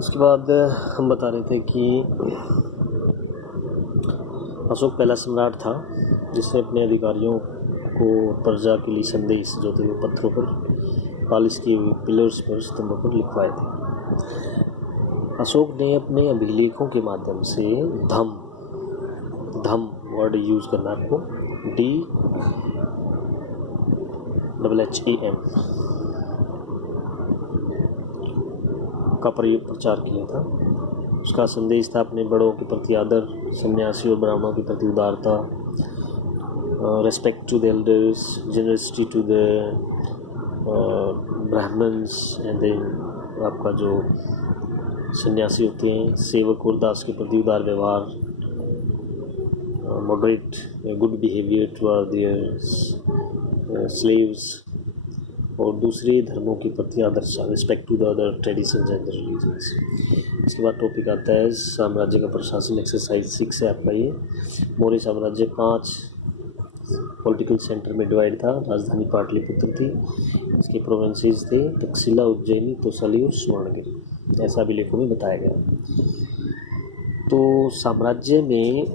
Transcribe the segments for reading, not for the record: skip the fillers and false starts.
उसके बाद हम बता रहे थे कि अशोक पहला सम्राट था जिसने अपने अधिकारियों को प्रजा के लिए संदेश जो थे वो पत्थरों पर पालिश किए हुए पिलर्स पर स्तंभों पर लिखवाए थे। अशोक ने अपने अभिलेखों के माध्यम से धम वर्ड यूज करना आपको, DHAM का प्रचार किया था। उसका संदेश था अपने बड़ों के प्रति आदर, सन्यासी और ब्राह्मणों के प्रति उदारता, respect to the elders, generosity to the Brahmins, and then आपका जो सन्यासी होते हैं सेवक और दास के प्रति उदार व्यवहार, moderate good behaviour to their slaves, और दूसरे धर्मों के प्रति आदर, respect to the other traditions and religions. इसके बाद टॉपिक आता है साम्राज्य का प्रशासन, एक्सरसाइज 6 है आपका ये। मौर्य साम्राज्य 5 पॉलिटिकल सेंटर में डिवाइड था। राजधानी पाटलिपुत्र थी, इसके प्रोविंसेस थे तक्षशिला, उज्जैनी, तोसली और सुवर्णगिरी, ऐसा अभिलेखों में बताया गया। तो साम्राज्य में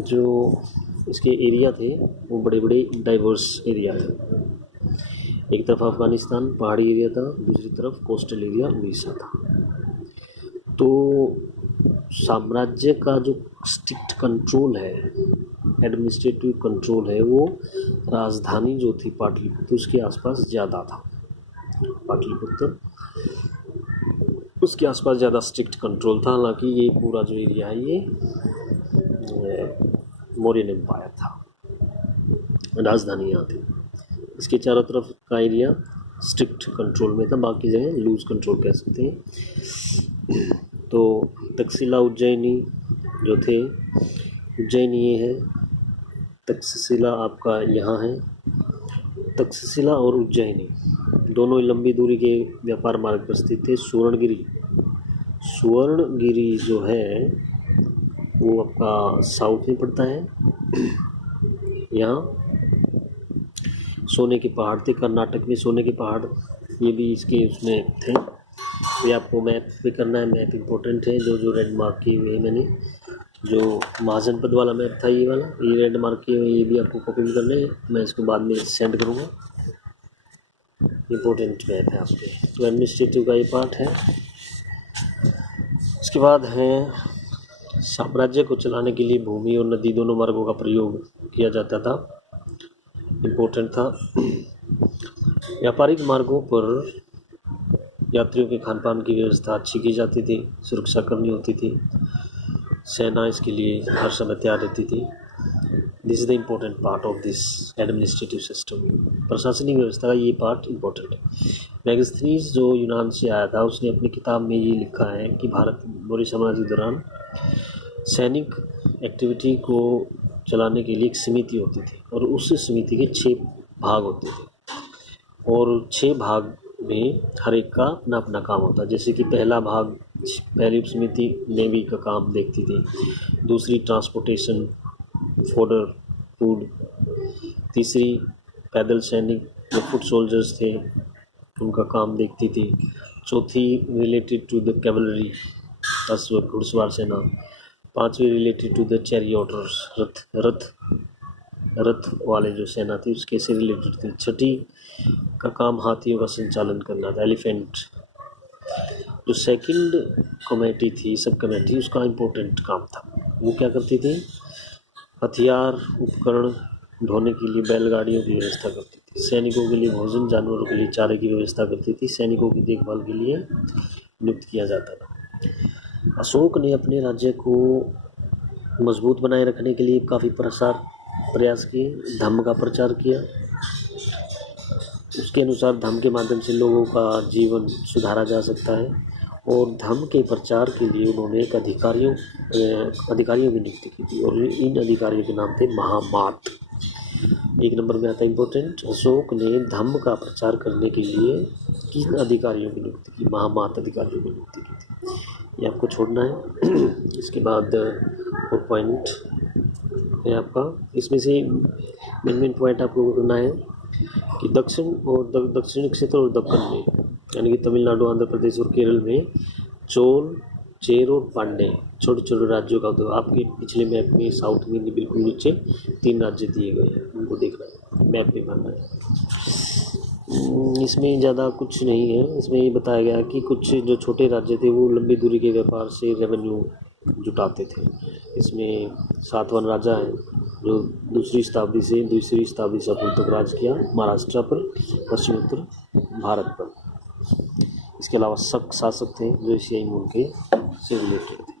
जो इसके एरिया थे वो बड़े बड़े डाइवर्स एरिया थे। एक तरफ अफगानिस्तान पहाड़ी एरिया था, दूसरी तरफ कोस्टल एरिया उड़ीसा था। तो साम्राज्य का जो स्ट्रिक्ट कंट्रोल है, एडमिनिस्ट्रेटिव कंट्रोल है, वो राजधानी जो थी पाटलिपुत्र उसके आसपास ज़्यादा था। पाटलिपुत्र उसके आसपास ज़्यादा स्ट्रिक्ट कंट्रोल था। हालांकि ये पूरा जो एरिया है ये मौर्यन एम्पायर था, राजधानी यहाँ थी। इसके चारों तरफ का एरिया स्ट्रिक्ट कंट्रोल में था, बाकी जगह लूज कंट्रोल कह सकते हैं। तो तक्षशिला उज्जैनी जो थे, उज्जैन ये है, तक्षशिला आपका यहाँ है। तक्षशिला और उज्जैनी दोनों ही लंबी दूरी के व्यापार मार्ग पर स्थित थे। सुवर्णगिरी जो है वो आपका साउथ में पड़ता है। यहाँ सोने के पहाड़ थे, कर्नाटक में सोने के पहाड़, ये भी इसके उसमें थे। ये आपको मैप पे करना है, मैप इम्पोर्टेंट है। जो रेड मार्क किए हुए हैं मैंने, जो महाजनपद वाला मैप था ये वाला, ये रेड मार्क किए हुए, ये भी आपको कॉपी में करना है। मैं इसको बाद में सेंड करूँगा, इम्पोर्टेंट मैप है आपके। तो एडमिनिस्ट्रेटिव का ये पार्ट है। इसके बाद है साम्राज्य को चलाने के लिए भूमि और नदी दोनों मार्गों का प्रयोग किया जाता था, इम्पोर्टेंट था। व्यापारिक मार्गों पर यात्रियों के खान पान की व्यवस्था अच्छी की जाती थी, सुरक्षा करनी होती थी, सेना इसके लिए हर समय तैयार रहती थी। This is the important part of this administrative system. प्रशासनिक व्यवस्था का ये पार्ट इम्पोर्टेंट है। मैगस्थनीज जो यूनान से आया था, उसने अपनी किताब में ये लिखा है कि भारत मौर्य साम्राज्य के दौरान सैनिक एक्टिविटी को चलाने के लिए एक समिति होती थी, और उस समिति के 6 भाग होते थे, और 6 भाग में हर एक का अपना अपना काम होता। जैसे कि पहली उप समिति नेवी का काम देखती थी, दूसरी ट्रांसपोर्टेशन, फोडर, फूड, तीसरी पैदल सैनिक जो फुट सोल्जर्स थे उनका काम देखती थी, चौथी रिलेटेड टू द कैवलरी, अश्व घुड़सवार सेना, पांचवी रिलेटेड टू द चैरियटर्स, रथ वाले जो सेना थी उसके से रिलेटेड थी, छठी का काम हाथियों का संचालन करना था, एलिफेंट। जो सेकंड कमेटी थी, सब कमेटी, उसका इम्पोर्टेंट काम था, वो क्या करती थी, हथियार उपकरण ढोने के लिए बैलगाड़ियों की व्यवस्था करती थी, सैनिकों के लिए भोजन, जानवरों के लिए चारे की व्यवस्था करती थी, सैनिकों की देखभाल के लिए नियुक्त किया जाता था। अशोक ने अपने राज्य को मजबूत बनाए रखने के लिए काफ़ी प्रयास किए, धम्म का प्रचार किया। उसके अनुसार धम्म के माध्यम से लोगों का जीवन सुधारा जा सकता है, और धम्म के प्रचार के लिए उन्होंने एक अधिकारियों की नियुक्ति की थी, और इन अधिकारियों के नाम थे महामात। 1 नंबर में आता है इम्पोर्टेंट, अशोक ने धम्म का प्रचार करने के लिए किन अधिकारियों की नियुक्ति की, महामात अधिकारियों की नियुक्ति की थी, ये आपको छोड़ना है। इसके बाद और पॉइंट है आपका, इसमें से मेन पॉइंट आपको करना है कि दक्षिणी क्षेत्र और दक्कन में, यानी कि तमिलनाडु, आंध्र प्रदेश और केरल में चोल, चेर और पांडे छोटे छोटे राज्यों का उद्योग। आपके पिछले मैप में साउथ में बिल्कुल नीचे 3 राज्य दिए गए हैं, उनको देखना है, मैप में बनना है। इसमें ज़्यादा कुछ नहीं है। इसमें ये बताया गया कि कुछ जो छोटे राज्य थे वो लंबी दूरी के व्यापार से रेवेन्यू जुटाते थे। इसमें सातवाहन राजा है जो दूसरी शताब्दी से अपन तक राज किया महाराष्ट्र पर, पश्चिम उत्तर भारत पर। इसके अलावा शक शासक थे जो एशियाई मूल के से रिलेटेड थे।